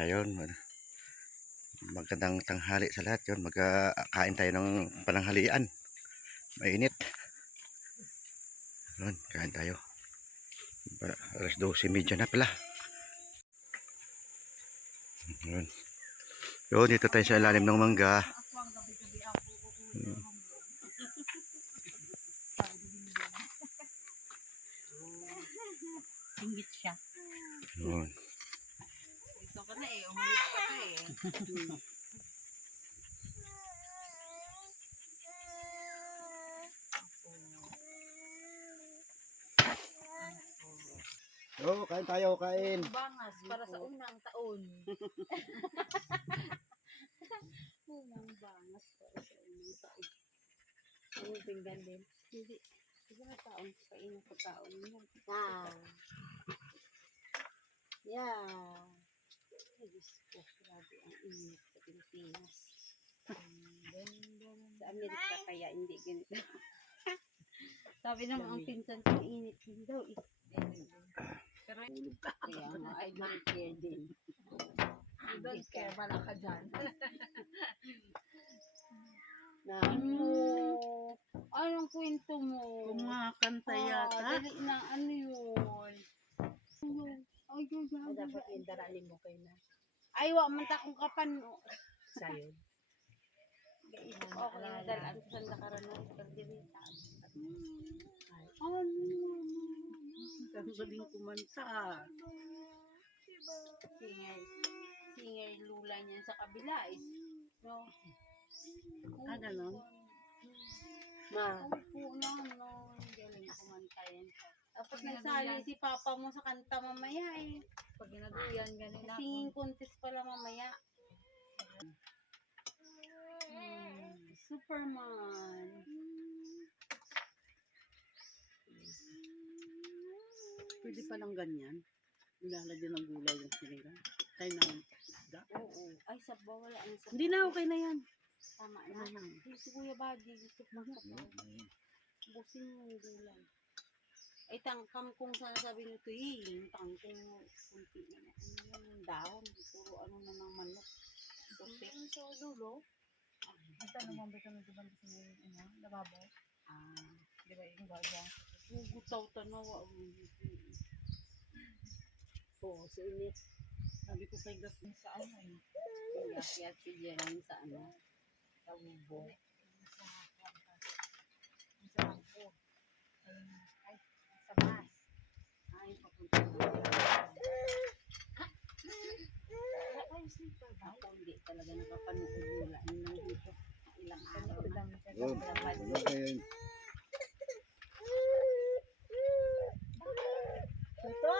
Ayun. Magandang tanghali sa lahat yun. Magkain tayo ng pananghalian. Mainit. Ayun, kain tayo. Alas 12.30 na pala. Ayun. Yun, dito tayo sa ilalim ng mangga. Ingit siya. Yun. Na eh. Umalis ka pa eh. Oh, kain tayo, kain. Bangas para sa unang taon. Unang bangas para sa unang taon. Ang pinggan din. Hindi. Sige na taon. Kainin ko taon yan. Ah. Yeah. Diyos ko. Grabe ang init sa Pilipinas. sa Amerika kaya hindi ganito. Sabi naman ang pinsan ko, init din daw. eh. Pero Kaya nga, I don't care din. I don't care. Wala ka dyan. Na ano? Anong kwento mo? Kumakanta Ah, dali na, ano yun? Ay, yun, yun. Dapat yung daralin mo kayo na. Ay, wa man ta kung kapan. Sa'yo. Gaisip ako yung dalaan ko sa nakarano. Pagdirita. Ano? Ang galing kumanta. Singer. Singer lula niya sa kabila is. No? Ah, ganon? Ma. po na, no. Galing kumanta yan. Dapat nagsali si papa mo sa kanta mamaya eh. Pag ginaduyan, ganun Singing contest pala mamaya. Hmm, Superman. Pwede palang ganyan. Nilalagyan ng gulay yung sinigang. Tayo na isda. Oo. Ay, sabaw wala. Ang sabaw. Hindi na, okay na yan. Tama na. Lang. Ay, si Kuya Buddy, gusto ko sabaw. Busin mo yung gulay. Ay, tang kangkong sana sabi nito eh. Yung kangkong kunti na. Ano yan, yung dahon. Puro ano na ng manok. Pusik. sa dulo. Ito naman ba ito na diba sa ano, lababo? Ah. Di ba yung gaga? Gugutaw tanawa. Oo, sa init. Sabi ko kay Gas sa ano eh. Kaya si Jerome sa ano. Sa ubo. Sa ako. Ay, sa mas. Ay, papunta na. Ay, sleeper ba? Ako hindi talaga nakapanood mula nung dito. Ilang araw na. Yun. Ano kain? Ito!